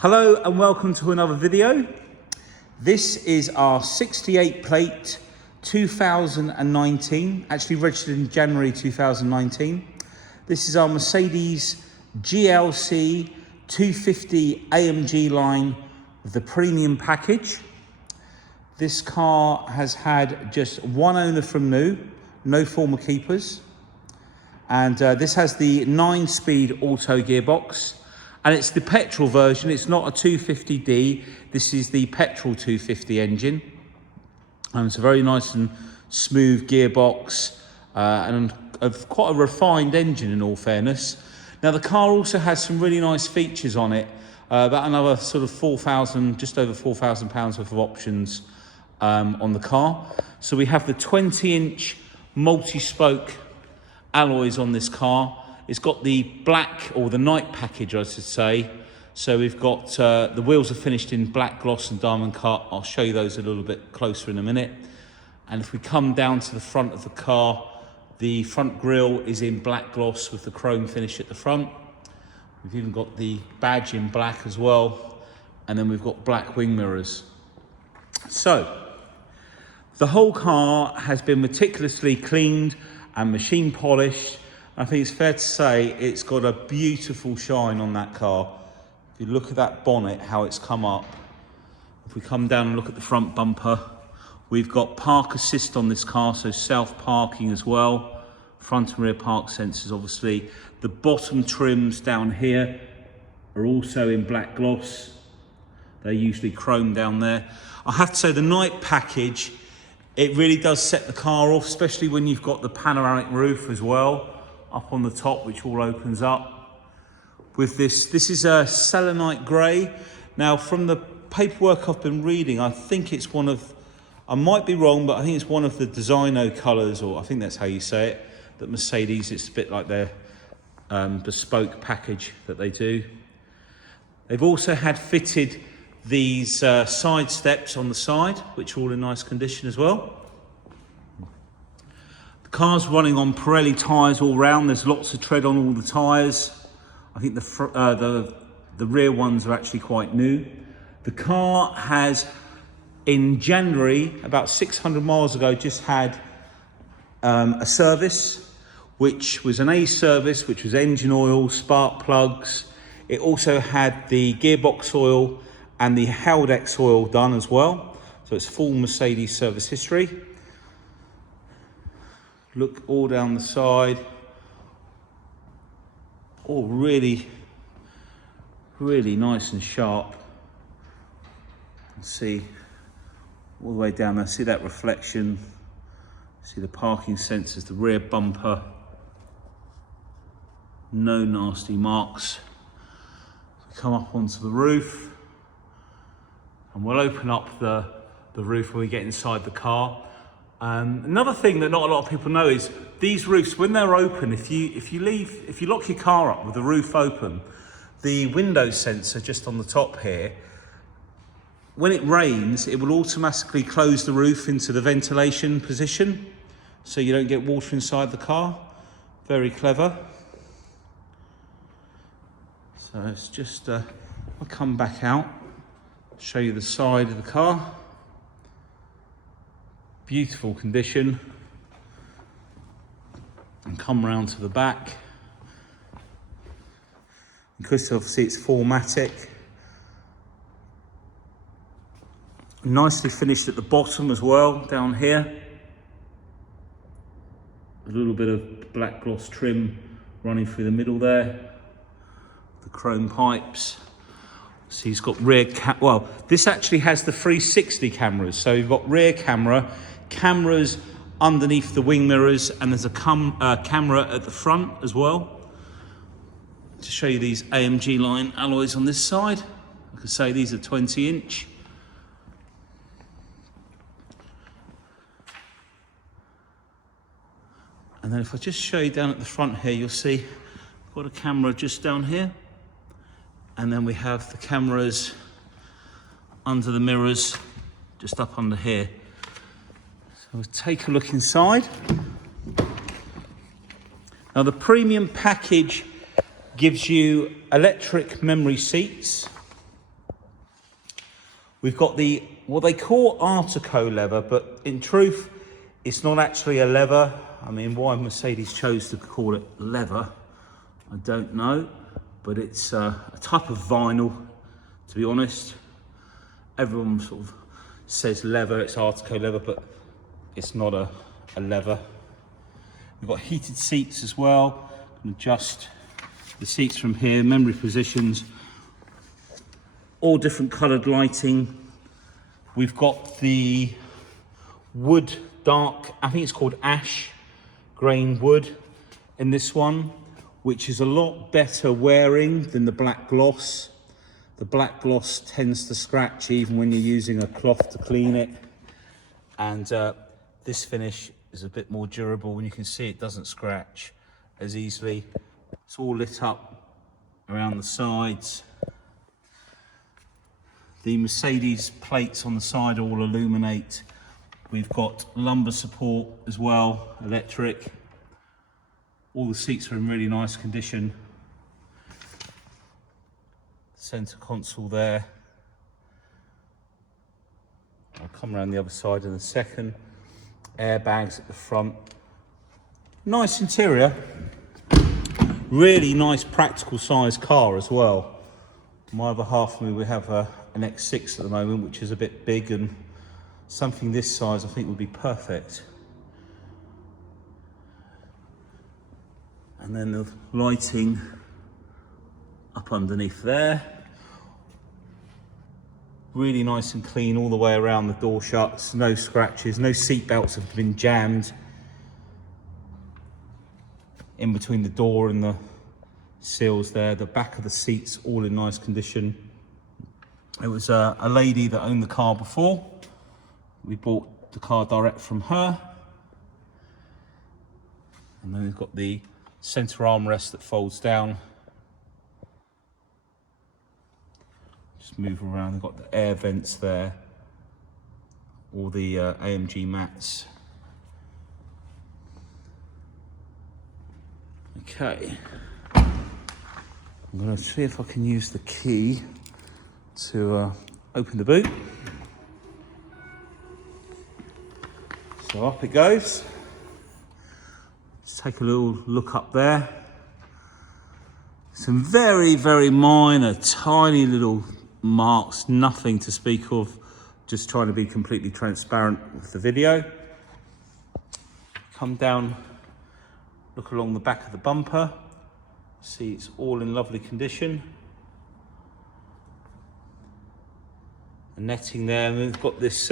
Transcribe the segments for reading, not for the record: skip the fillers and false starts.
Hello and welcome to another video. This is our 68 plate 2019, actually registered in January 2019. This is our Mercedes GLC 250 AMG line with the premium package. This car has had just one owner from new, no former keepers. And this has the 9-speed auto gearbox. And it's the petrol version, it's not a 250D, this is the petrol 250 engine. It's a very nice and smooth gearbox and quite a refined engine in all fairness. Now the car also has some really nice features on it, about another sort of just over £4,000 worth of options on the car. So we have the 20-inch multi-spoke alloys on this car. It's got the black, or the night package, I should say. So we've got, the wheels are finished in black gloss and diamond cut. I'll show you those a little bit closer in a minute. And if we come down to the front of the car, the front grille is in black gloss with the chrome finish at the front. We've even got the badge in black as well. And then we've got black wing mirrors. So, the whole car has been meticulously cleaned and machine polished. I think it's fair to say it's got a beautiful shine on that car. If you look at that bonnet, how it's come up. If we come down and look at the front bumper, we've got park assist on this car, so self-parking as well. Front and rear park sensors, obviously. The bottom trims down here are also in black gloss. They're usually chrome down there. I have to say the night package, it really does set the car off, especially when you've got the panoramic roof as well, up on the top, which all opens up. With this is a selenite grey. Now, from the paperwork I've been reading, I think it's one of, I might be wrong, but I think it's one of the designo colours, or I think that's how you say it, that Mercedes, it's a bit like their bespoke package that they do. They've also had fitted these side steps on the side, which are all in nice condition as well. The car's running on Petrol tyres all round. There's lots of tread on all the tyres. I think the rear ones are actually quite new. The car has, in January, about 600 miles ago, just had a service, which was an A service, which was engine oil, spark plugs. It also had the gearbox oil and the Haldex oil done as well. So it's full Mercedes service history. Look all down the side. All really, really nice and sharp. See all the way down there, see that reflection. See the parking sensors, the rear bumper. No nasty marks. Come up onto the roof. And we'll open up the roof when we get inside the car. Another thing that not a lot of people know is these roofs, when they're open, if you lock your car up with the roof open, the window sensor just on the top here, when it rains, it will automatically close the roof into the ventilation position, so you don't get water inside the car. Very clever. So it's just, I'll come back out, show you the side of the car. Beautiful condition. And come round to the back. Because obviously it's 4MATIC. Nicely finished at the bottom as well, down here. A little bit of black gloss trim running through the middle there. The chrome pipes. So he's got rear well, this actually has the 360 cameras. So you've got rear cameras underneath the wing mirrors, and there's a camera at the front as well. To show you these AMG line alloys on this side. Like I say, these are 20-inch. And then if I just show you down at the front here, you'll see I've got a camera just down here. And then we have the cameras under the mirrors, just up under here. So we'll take a look inside. Now the premium package gives you electric memory seats. We've got the, what they call Artico leather, but in truth, it's not actually a leather. I mean, why Mercedes chose to call it leather, I don't know, but it's a type of vinyl, to be honest. Everyone sort of says leather, it's Artico leather, but it's not a leather. We've got heated seats as well. You can adjust the seats from here, memory positions, all different coloured lighting. We've got the wood dark, I think it's called ash grain wood in this one, which is a lot better wearing than the black gloss. The black gloss tends to scratch even when you're using a cloth to clean it. And this finish is a bit more durable, and you can see it doesn't scratch as easily. It's all lit up around the sides. The Mercedes plates on the side all illuminate. We've got lumbar support as well, electric. All the seats are in really nice condition. Center console there. I'll come around the other side in a second. Airbags at the front. Nice interior. Really nice practical size car as well. My other half of me, we have an X6 at the moment, which is a bit big, and something this size I think would be perfect. And then the lighting up underneath there. Really nice and clean all the way around. The door shuts, no scratches, no seat belts have been jammed in between the door and the seals there. The back of the seats all in nice condition. It was a lady that owned the car before. We bought the car direct from her. And then we've got the center armrest that folds down. Just move around, we've got the air vents there. All the AMG mats. Okay. I'm going to see if I can use the key to open the boot. So up it goes. Just take a little look up there. Some very, very minor, tiny little marks, nothing to speak of. Just trying to be completely transparent with the video. Come down, look along the back of the bumper. See it's all in lovely condition. The netting there, and we've got this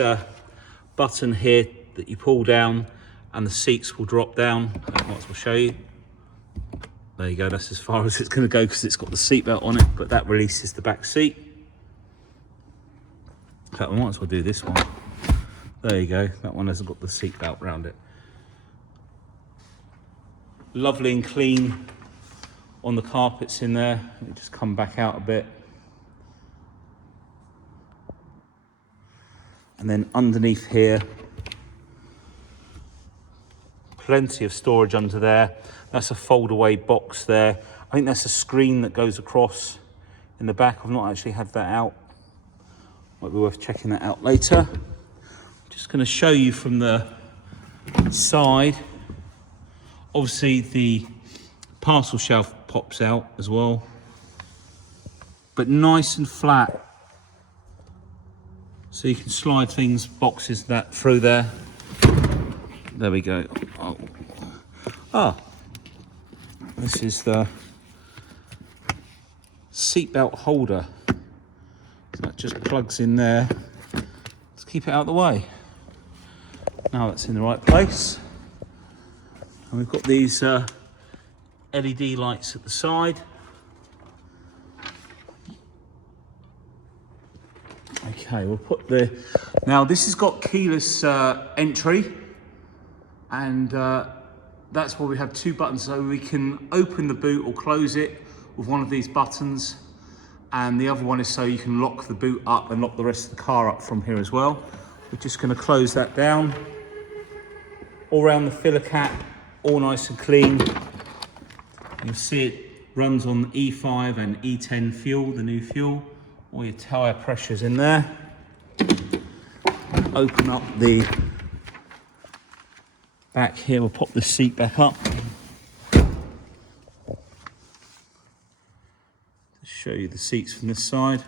button here that you pull down and the seats will drop down. I might as well show you. There you go, that's as far as it's going to go because it's got the seatbelt on it, but that releases the back seat. In fact, we might as well do this one. There you go, that one hasn't got the seatbelt around it. Lovely and clean on the carpets in there. Let me just come back out a bit. And then underneath here, plenty of storage under there. That's a fold-away box there. I think that's a screen that goes across in the back. I've not actually had that out. Might be worth checking that out later. Just going to show you from the side. Obviously, the parcel shelf pops out as well, but nice and flat. So you can slide things, boxes, that through there. There we go. Oh. This is the seatbelt holder. So that just plugs in there. Let's keep it out of the way. Now that's in the right place. And we've got these LED lights at the side. Okay, we'll put the... Now this has got keyless entry, and that's why we have two buttons, so we can open the boot or close it with one of these buttons, and the other one is so you can lock the boot up and lock the rest of the car up from here as well. We're just going to close that down. All around the filler cap, all nice and clean. You'll see it runs on E5 and E10 fuel, the new fuel. All your tyre pressures in there. open up the back here. We'll pop the seat back up. Show you the seats from this side.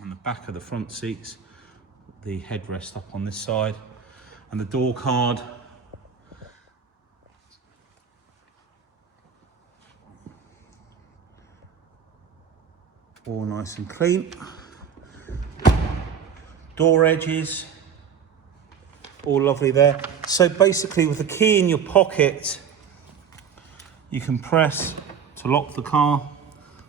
And the back of the front seats, the headrest up on this side, and the door card. All nice and clean. Door edges, all lovely there. So basically with the key in your pocket, you can press to lock the car,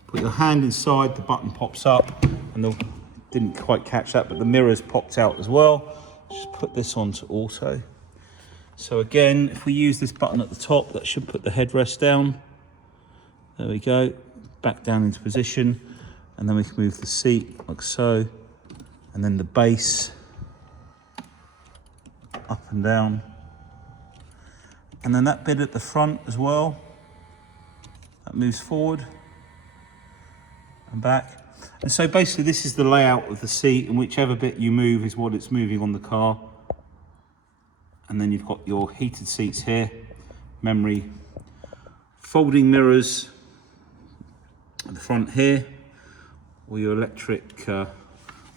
put your hand inside, the button pops up, and didn't quite catch that, but the mirrors popped out as well. Just put this onto auto. So again, if we use this button at the top, that should put the headrest down. There we go, back down into position, and then we can move the seat like so, and then the base up and down. And then that bit at the front as well, that moves forward and back. And so basically this is the layout of the seat, and whichever bit you move is what it's moving on the car. And then you've got your heated seats here, memory folding mirrors at the front here, all your electric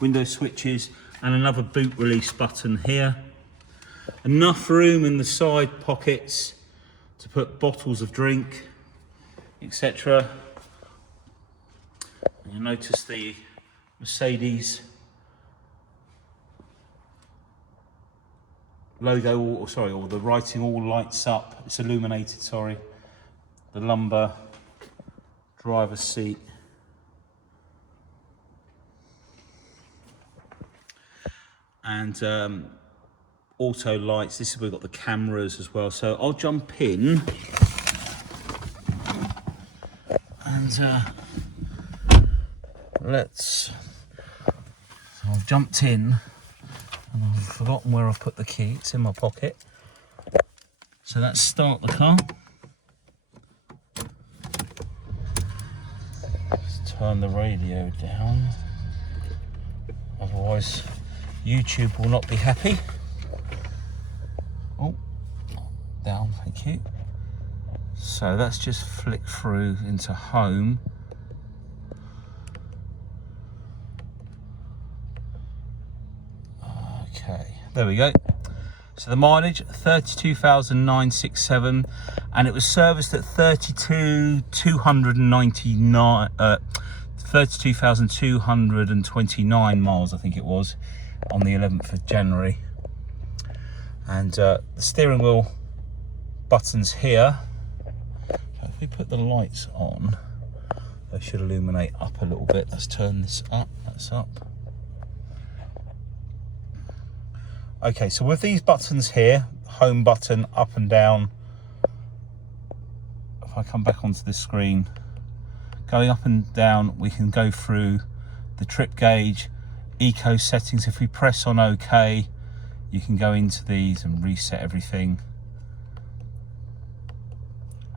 window switches, and another boot release button here. Enough room in the side pockets to put bottles of drink, etc. And you'll notice the Mercedes logo, or the writing all lights up. It's illuminated, sorry. The lumbar, driver's seat. And auto lights. This is where we've got the cameras as well. So I'll jump in and I've jumped in and I've forgotten where I've put the key. It's in my pocket. So let's start the car. Let's turn the radio down. Otherwise YouTube will not be happy. Oh, down, thank you. So that's just flick through into home. Okay, there we go. So the mileage, 32,967, and it was serviced at 32,229 miles, I think it was, on the 11th of January. And the steering wheel buttons here, if we put the lights on, they should illuminate up a little bit. Let's turn this up, that's up. Okay, so with these buttons here, home button, up and down, if I come back onto this screen, going up and down, we can go through the trip gauge, eco settings. If we press on OK, you can go into these and reset everything.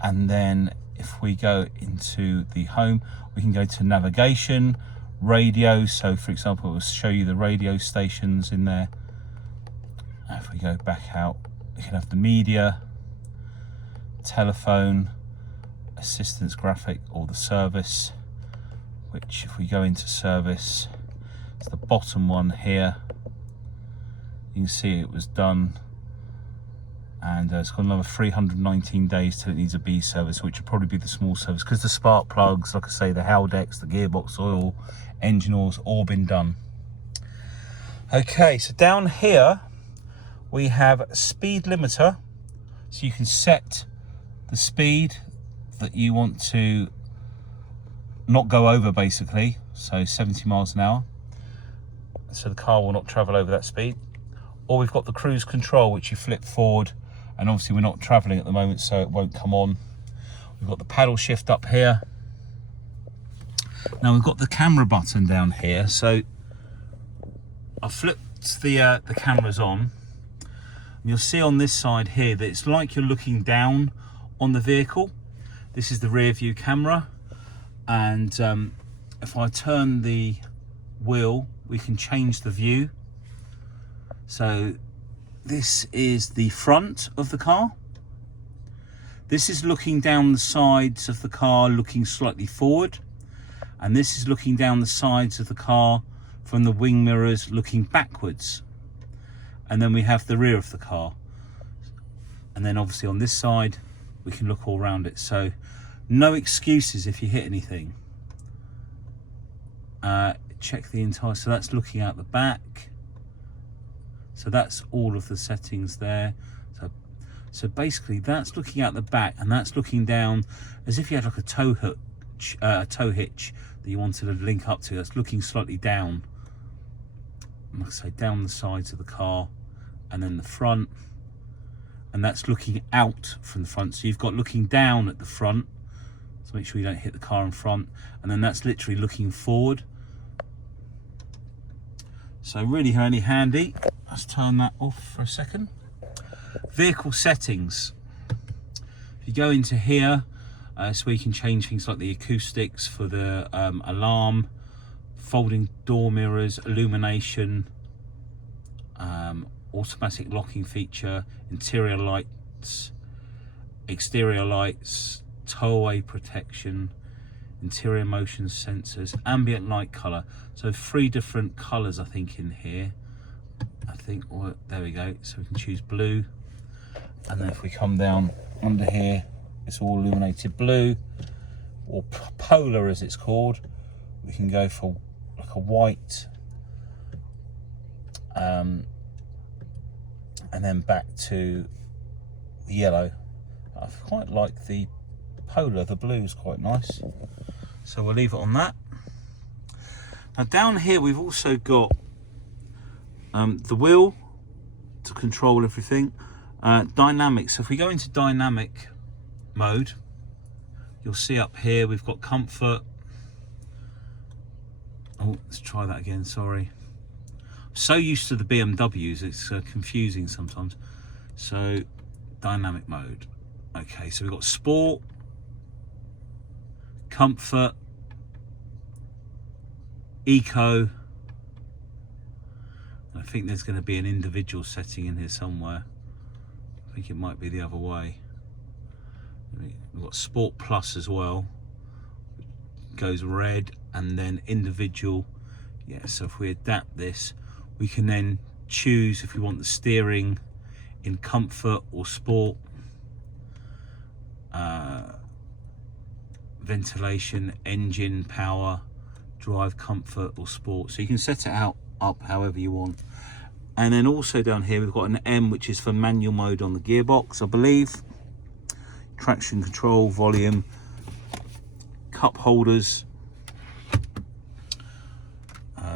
And then if we go into the home, we can go to navigation, radio. So for example, it will show you the radio stations in there. If we go back out, we can have the media, telephone, assistance graphic, or the service, which if we go into service, it's the bottom one here. You can see it was done, and it's got another 319 days till it needs a B service, which would probably be the small service, because the spark plugs, like I say, the Haldex, the gearbox oil, engine oil's all been done. Okay, so down here we have a speed limiter, so you can set the speed that you want to not go over, basically, so 70 miles an hour, so the car will not travel over that speed. Or we've got the cruise control, which you flip forward, and obviously we're not traveling at the moment, so it won't come on. We've got the paddle shift up here. Now we've got the camera button down here, so I flipped the cameras on. You'll see on this side here that it's like you're looking down on the vehicle. This is the rear view camera, and if I turn the wheel, we can change the view. So this is the front of the car. This is looking down the sides of the car, looking slightly forward. And this is looking down the sides of the car from the wing mirrors, looking backwards. And then we have the rear of the car. And then obviously on this side, we can look all around it. So no excuses if you hit anything. Check the entire, so that's looking out the back. So that's all of the settings there. So basically that's looking out the back, and that's looking down as if you had like a tow hitch that you wanted to link up to. That's looking slightly down. Like I say, down the sides of the car, and then the front, and that's looking out from the front. So you've got looking down at the front, so make sure you don't hit the car in front, and then that's literally looking forward. So really only handy. Let's turn that off for a second. Vehicle settings. If you go into here, it's where you can change things like the acoustics for the alarm, folding door mirrors, illumination, automatic locking feature, interior lights, exterior lights, towaway protection, interior motion sensors, ambient light color. So 3 different colors I think in here. I think, oh, there we go. So we can choose blue, and then if we come down under here, it's all illuminated blue, or polar as it's called. We can go for like a white, and then back to the yellow. I quite like the polar, the blue is quite nice. So we'll leave it on that. Now down here we've also got the wheel to control everything. Dynamic. So if we go into dynamic mode, you'll see up here we've got comfort. Oh, let's try that again, sorry. I'm so used to the BMWs, it's confusing sometimes. So dynamic mode. Okay, so we've got sport, comfort, eco. I think there's going to be an individual setting in here somewhere. I think it might be the other way. We've got Sport Plus as well. It goes red, and then individual. Yeah, so if we adapt this, we can then choose if we want the steering in comfort or sport. Ventilation, engine, power, drive, comfort or sport. So you can set it out up however you want. And then also down here we've got an M, which is for manual mode on the gearbox, I believe. Traction control, volume, cup holders.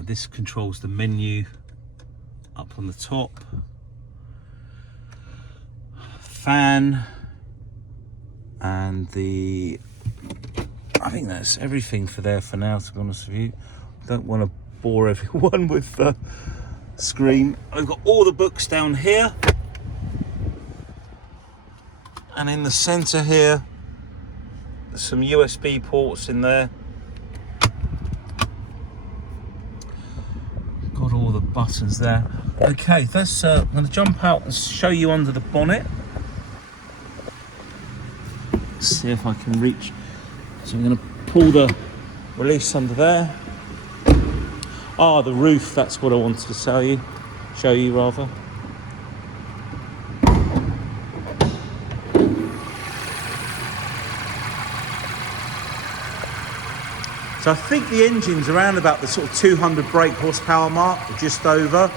This controls the menu up on the top. Fan, and I think that's everything for there for now, to be honest with you. I don't want to bore everyone with the screen. I've got all the books down here, and in the center here there's some USB ports in there. Got all the buttons there. Okay, let's I'm going to jump out and show you under the bonnet. Let's see if I can reach. So I'm going to pull the release under there. Ah, the roof, that's what I wanted to show you rather. So I think the engine's around about the sort of 200 brake horsepower mark, or just over.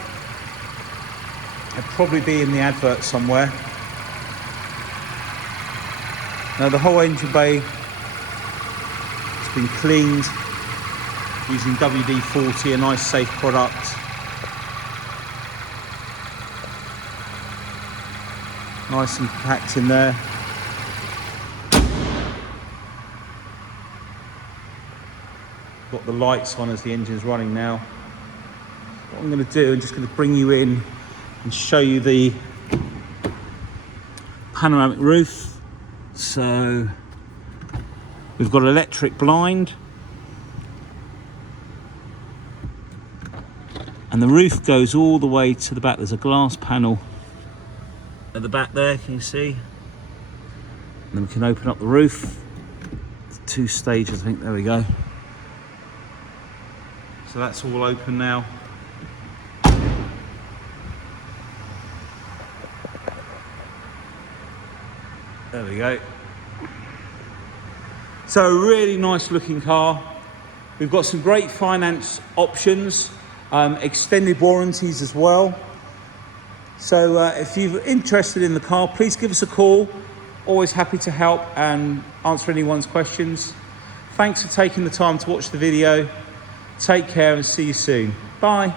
It'll probably be in the advert somewhere. Now the whole engine bay has been cleaned using WD-40, a nice safe product. Nice and packed in there. Got the lights on as the engine's running now. What I'm going to do, I'm just going to bring you in and show you the panoramic roof. So we've got electric blind. And the roof goes all the way to the back. There's a glass panel at the back there, can you see? And then we can open up the roof. 2 stages, I think, there we go. So that's all open now. There we go. So a really nice looking car. We've got some great finance options, extended warranties as well. So if you're interested in the car, please give us a call. Always happy to help and answer anyone's questions. Thanks for taking the time to watch the video. Take care and see you soon. Bye.